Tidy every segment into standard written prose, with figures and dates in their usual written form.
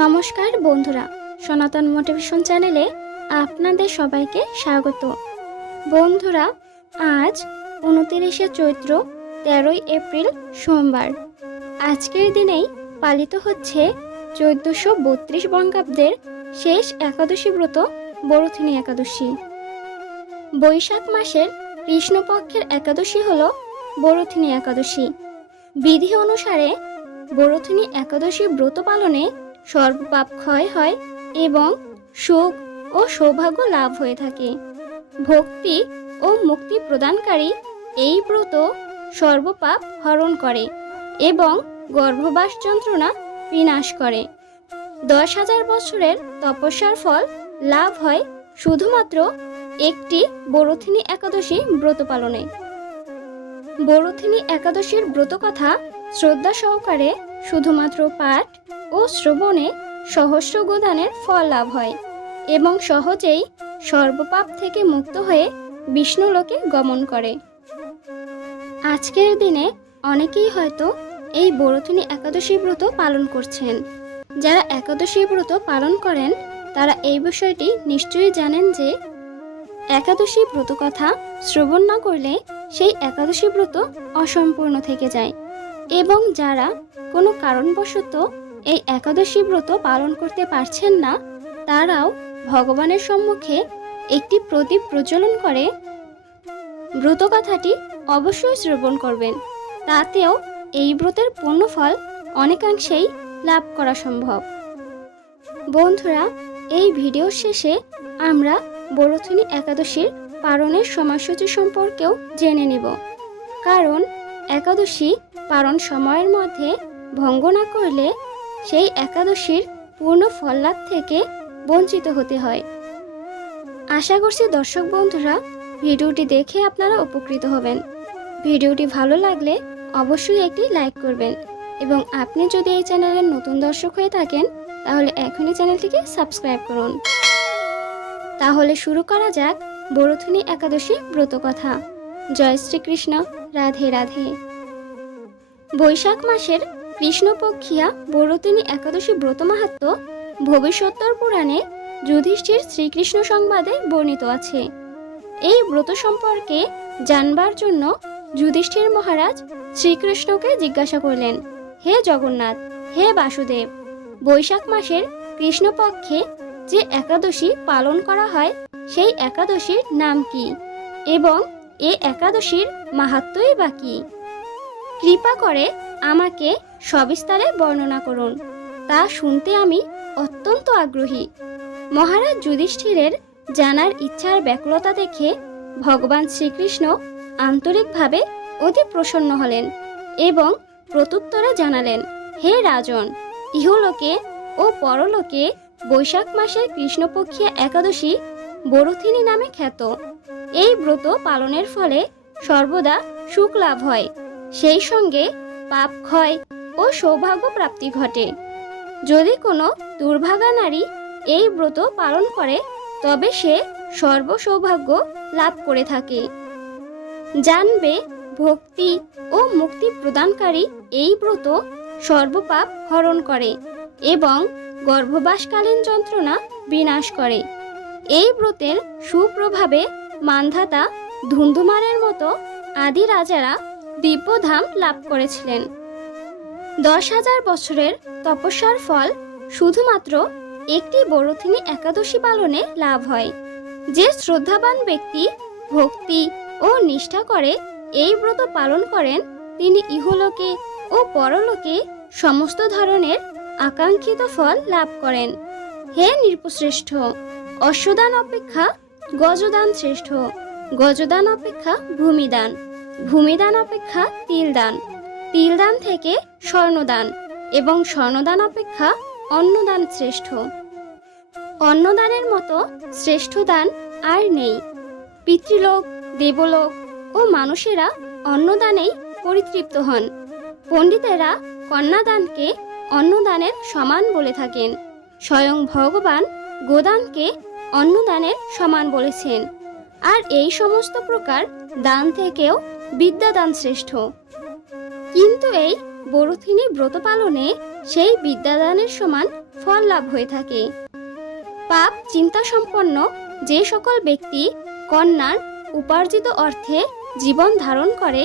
নমস্কার বন্ধুরা, সনাতন মোটিভেশন চ্যানেলে আপনাদের সবাইকে স্বাগত। বন্ধুরা, আজ 29শে চৈত্র, 13ই এপ্রিল সোমবার। আজকের দিনেই পালিত হচ্ছে 1432 বঙ্গাব্দের শেষ একাদশী ব্রত বরুথিনী একাদশী। বৈশাখ মাসের কৃষ্ণপক্ষের একাদশী হল বরুথিনী একাদশী। বিধি অনুসারে বরুথিনী একাদশী ব্রত পালনে সর্বপাপ ক্ষয় হয় এবং সুখ ও সৌভাগ্য লাভ হয়ে থাকে। ভক্তি ও মুক্তি প্রদানকারী এই ব্রত সর্বপাপ হরণ করে এবং গর্ভবাস যন্ত্রণা বিনাশ করে। 10,000 বছরের তপস্যার ফল লাভ হয় শুধুমাত্র একটি বরুথিনী একাদশী ব্রত পালনে। বরুথিনী একাদশীর ব্রত কথা শ্রদ্ধা সহকারে শুধুমাত্র পাঠ ও শ্রবণে সহস্র গোদানের ফল লাভ হয় এবং সহজেই সর্বপাপ থেকে মুক্ত হয়ে বিষ্ণুলোকে গমন করে। আজকের দিনে অনেকেই হয়তো এই বরুথিনী একাদশী ব্রত পালন করছেন। যারা একাদশী ব্রত পালন করেন তারা এই বিষয়টি নিশ্চয়ই জানেন যে একাদশী ব্রত কথা শ্রবণ না করলে সেই একাদশী ব্রত অসম্পূর্ণ থেকে যায় এবং যারা কোনো কারণবশত এই একাদশী ব্রত পালন করতে পারছেন না, তারাও ভগবানের সম্মুখে একটি প্রদীপ প্রজ্বলন করে ব্রত কথাটি অবশ্যই শ্রবণ করবেন। তাতেও এই ব্রতের পূর্ণফল অনেকাংশেই লাভ করা সম্ভব। বন্ধুরা, এই ভিডিওর শেষে আমরা বরুথিনী একাদশীর পালনের সময়সূচি সম্পর্কেও জেনে নেব, কারণ একাদশী পালন সময়ের মধ্যে ভঙ্গ না করলে সেই একাদশীর পূর্ণ ফল লাভ থেকে বঞ্চিত হতে হয়। আশা করছি দর্শক বন্ধুরা ভিডিওটি দেখে আপনারা উপকৃত হবেন। ভিডিওটি ভালো লাগলে অবশ্যই একটি লাইক করবেন এবং আপনি যদি এই চ্যানেলের নতুন দর্শক হয়ে থাকেন তাহলে এখনই চ্যানেলটিকে সাবস্ক্রাইব করুন। তাহলে শুরু করা যাক বরুথিনী একাদশী ব্রত কথা। জয় শ্রীকৃষ্ণ, রাধে রাধে। বৈশাখ মাসের কৃষ্ণপক্ষিয়া বরুথিনী একাদশী ব্রত মাহাত্ম্য ভবিষ্যোত্তর পুরাণে যুধিষ্ঠির শ্রীকৃষ্ণ সংবাদে বর্ণিত আছে। এই ব্রত সম্পর্কে জানবার জন্য যুধিষ্ঠির মহারাজ শ্রীকৃষ্ণকে জিজ্ঞাসা করলেন, হে জগন্নাথ, হে বাসুদেব, বৈশাখ মাসের কৃষ্ণপক্ষে যে একাদশী পালন করা হয় সেই একাদশীর নাম কি এবং এ একাদশীর মাহাত্ম্যই বা কি? কৃপা করে আমাকে সবিস্তারে বর্ণনা করুন, তা শুনতে আমি অত্যন্ত আগ্রহী। মহারাজ যুধিষ্ঠিরের জানার ইচ্ছার ব্যাকুলতা দেখে ভগবান শ্রীকৃষ্ণ আন্তরিকভাবে অতি প্রসন্ন হলেন এবং প্রত্যুত্তরে জানালেন, হে রাজন, ইহলোকে ও পরলোকে বৈশাখ মাসের কৃষ্ণপক্ষিয়া একাদশী বরুথিনী নামে খ্যাত। এই ব্রত পালনের ফলে সর্বদা সুখ লাভ হয়, সেই সঙ্গে পাপ ক্ষয় ও সৌভাগ্য প্রাপ্তি ঘটে। যদি কোনো দুর্ভাগা নারী এই ব্রত পালন করে তবে সে সর্ব সৌভাগ্য লাভ করে থাকে। জানবে, ভক্তি ও মুক্তি প্রদানকারী এই ব্রত সর্বপাপ হরণ করে এবং গর্ভবাসকালীন যন্ত্রণা বিনাশ করে। এই ব্রতের সুপ্রভাবে মান্ধাতা ধুন্ধুমারের মতো আদি রাজারা দিব্যধাম লাভ করেছিলেন। 10,000 বছরের তপস্যার ফল শুধুমাত্র একটি বরুথিনী একাদশী পালনে লাভ হয়। যে শ্রদ্ধাবান ব্যক্তি ভক্তি ও নিষ্ঠা করে এই ব্রত পালন করেন তিনি ইহলোকে ও পরলোকে সমস্ত ধরনের আকাঙ্ক্ষিত ফল লাভ করেন। হে নৃপশ্রেষ্ঠ, অশ্বদান অপেক্ষা গজদান শ্রেষ্ঠ, গজদান অপেক্ষা ভূমিদান, ভূমিদান অপেক্ষা তিলদান, তিলদান থেকে স্বর্ণদান এবং স্বর্ণদান অপেক্ষা অন্নদান শ্রেষ্ঠ। অন্নদানের মতো শ্রেষ্ঠ দান আর নেই। পিতৃলোক, দেবলোক ও মানুষেরা অন্নদানেই পরিতৃপ্ত হন। পণ্ডিতেরা কন্যাদানকে অন্নদানের সমান বলে থাকেন। স্বয়ং ভগবান গোদানকে অন্নদানের সমান বলেছেন। আর এই সমস্ত প্রকার দান থেকেও বিদ্যাদান শ্রেষ্ঠ। কিন্তু এই বরুথিনী ব্রত পালনে সেই বিদ্যাদানের সমান ফল লাভ হয়ে থাকে। পাপ চিন্তা সম্পন্ন যে সকল ব্যক্তি কন্যার উপার্জিত অর্থে জীবন ধারণ করে,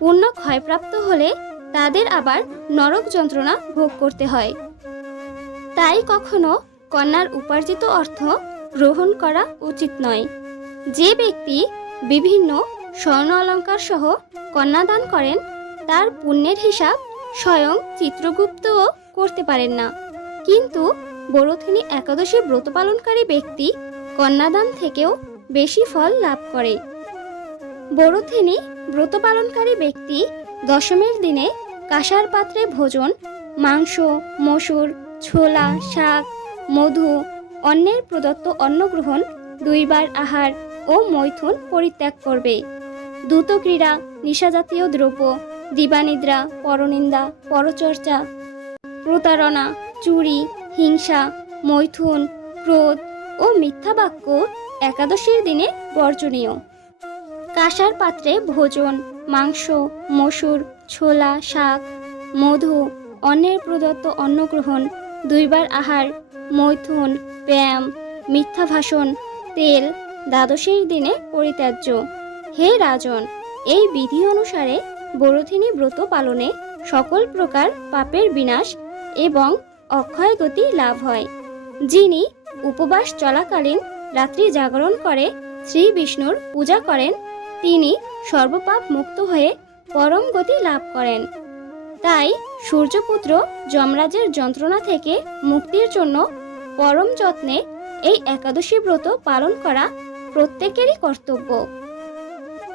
পুণ্য ক্ষয়প্রাপ্ত হলে তাদের আবার নরক যন্ত্রণা ভোগ করতে হয়। তাই কখনো কন্যার উপার্জিত অর্থ গ্রহণ করা উচিত নয়। যে ব্যক্তি বিভিন্ন স্বর্ণ অলঙ্কার সহ কন্যাদান করেন, তার পুণ্যের হিসাব স্বয়ং চিত্রগুপ্তও করতে পারেন না। কিন্তু বরথিনী একাদশী ব্রত পালনকারী ব্যক্তি কন্যাদান থেকেও বেশি ফল লাভ করে। বরথিনী ব্রত পালনকারী ব্যক্তি দশমীর দিনে কাঁসার পাত্রে ভোজন, মাংস, মসুর, ছোলা, শাক, মধু, অন্যের প্রদত্ত অন্নগ্রহণ, 2 বার আহার ও মৈথুন পরিত্যাগ করবে। দ্রুত ক্রীড়া, নিশাজাতীয় দ্রব্য, দিবানিদ্রা, পরনিন্দা, পরচর্চা, প্রতারণা, চুরি, হিংসা, মৈথুন, ক্রোধ ও মিথ্যা বাক্য একাদশীর দিনে বর্জনীয়। কাঁসার পাত্রে ভোজন, মাংস, মসুর, ছোলা, শাক, মধু, অন্যের প্রদত্ত অন্নগ্রহণ, 2 বার আহার, মৈথুন, ব্যায়াম, মিথ্যা ভাষণ, তেল দ্বাদশীর দিনে পরিত্যাজ্য। হে রাজন, এই বিধি অনুসারে বরথিনী ব্রত পালনে সকল প্রকার পাপের বিনাশ এবং অক্ষয় গতি লাভ হয়। যিনি উপবাস চলাকালীন রাত্রি জাগরণ করে শ্রী বিষ্ণুর পূজা করেন, তিনি সর্বপাপ মুক্ত হয়ে পরম গতি লাভ করেন। তাই সূর্যপুত্র যমরাজের যন্ত্রণা থেকে মুক্তির জন্য পরম যত্নে এই একাদশী ব্রত পালন করা প্রত্যেকেরই কর্তব্য।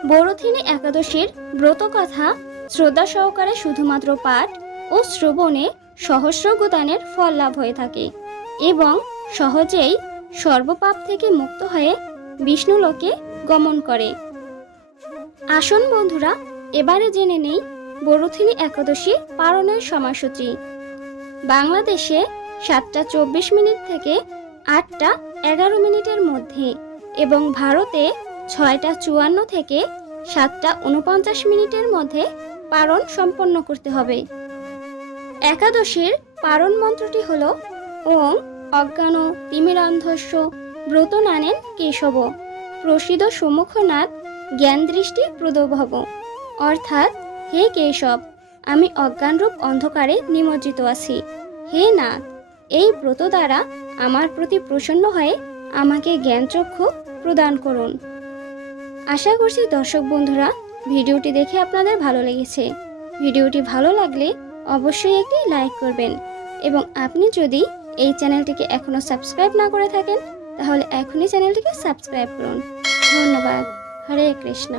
বরথিনী একাদশীর ব্রত কথা শ্রদ্ধা সহকারে শুধুমাত্র পাঠ ও শ্রবণে সহস্র গোদানের ফল লাভ হয়ে থাকে এবং সহজেই সর্বপাপ থেকে মুক্ত হয়ে বিষ্ণুলোকে গমন করে। আসুন বন্ধুরা, এবারে জেনে নেই বরথিনী একাদশী পালনের সময়সূচি। বাংলাদেশে 7টা 24 থেকে 8টা 11 মধ্যে এবং ভারতে 6টা 54 থেকে 7টা 49 মধ্যে পালন সম্পন্ন করতে হবে। একাদশীর পালন মন্ত্রটি হল ওং অজ্ঞান তিমিরান্ধস্য ব্রত নানেন কেশব প্রসিদ সম্মুখনাথ জ্ঞান দৃষ্টি প্রদভব। অর্থাৎ, হে কেশব, আমি অজ্ঞানরূপ অন্ধকারে নিমজ্জিত আছি। হে নাথ, এই ব্রত দ্বারা আমার প্রতি প্রসন্ন হয়ে আমাকে জ্ঞানচক্ষু প্রদান করুন। আশা করছি দর্শক বন্ধুরা, ভিডিওটি দেখে আপনাদের ভালো লেগেছে। ভিডিওটি ভালো লাগলে অবশ্যই একটি লাইক করবেন এবং আপনি যদি এই চ্যানেলটিকে এখনো সাবস্ক্রাইব না করে থাকেন, তাহলে এখনই চ্যানেলটিকে সাবস্ক্রাইব করুন। ধন্যবাদ। হরে কৃষ্ণ।